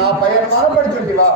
నా పైన మానపడుతుంటివా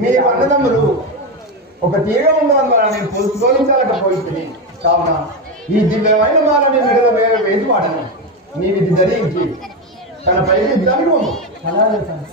మీ అన్నదమ్ములు ఒక తీగ ఉన్నందువల్ల నేను తోలించలేకపోయింది కావున ఈ దివ్యమైన మాలని మెడల వేసి వాడను నీ విధి ధరించి తన పైకి ధనుకోను. అలాగే సార్.